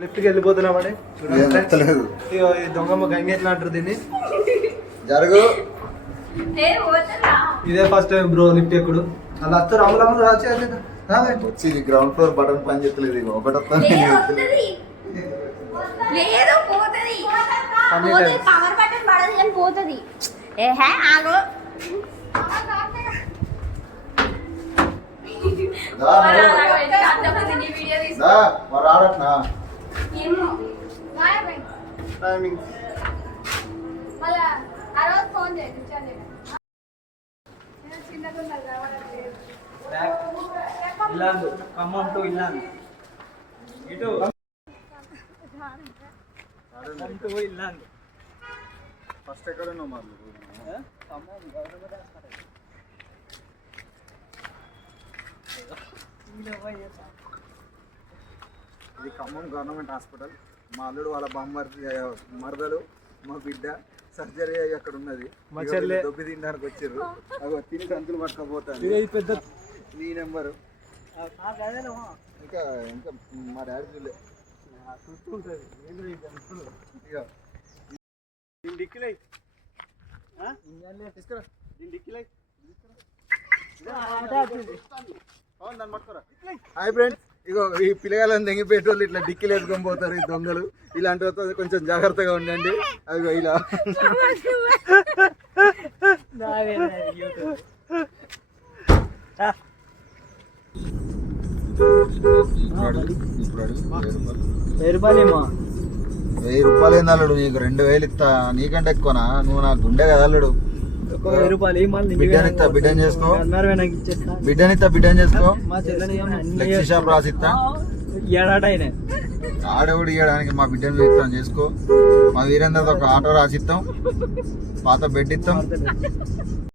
లిఫ్ట్కి వెళ్ళిపోతున్నామని ఈ దొంగమ్మ గంగ ఎట్లా అంటారు దీన్ని జరుగు. ఇదే ఫస్ట్ టైం బ్రో లిఫ్ట్ ఎక్కుడు అలా వస్తారు అమలు వచ్చి గ్రౌండ్ ఫ్లోర్ బటన్ పని చేస్తలేదు. ఇక ఒకటి పవర్ బటన్ పడదు కానీ పోతుంది. రాడట్నా ఇల్లాందు ఖమ్మం టు ఇల్లాందు ఇటు ఖమ్మం టు ఇల్లాందు ఫస్ట్ ఎక్కడ ఉన్నావు మరి ఖమ్మం ఇది ఖమ్మం గవర్నమెంట్ హాస్పిటల్. మా అల్లుడు వాళ్ళ మరదలు మా బిడ్డ సర్జరీ అయ్యి అక్కడ ఉన్నది. దొబ్బి తినడానికి వచ్చారు. అవి తిని సంతులు పట్టుకపోతాను. పెద్ద నీ నెంబరు ఇంకా ఇంకా మా డాడీ చూడలే. డిక్కిలై తీసుకురా డిక్కిలై హాయ్ ఫ్రెండ్స్, ఇగో ఈ పిల్లగాళ్ళని తెంగిపోయేటోళ్ళు ఇట్లా డిక్కీలు ఎత్తుకొని పోతారు ఈ దొంగలు. ఇలాంటి వాళ్ళతో కొంచెం జాగ్రత్తగా ఉండండి. అదిగో ఇలా ₹1000 ఏంది అల్లుడు? నీకు 2000 ఇస్తా. నీకంటే ఎక్కువనా? నువ్వు నాకు గుండె కదా అల్లుడు. బిడ్డని చేసుకో, బిడ్డని చేసుకో. Flexi shop రాసిస్తా. ఆడవుడు ఇవ్వడానికి మా బిడ్డని చూస్తాం చేసుకో. మా వీరేంద్రతో ఒక ఆటో రాసిస్తాం. పాత బెడ్ ఇస్తాం.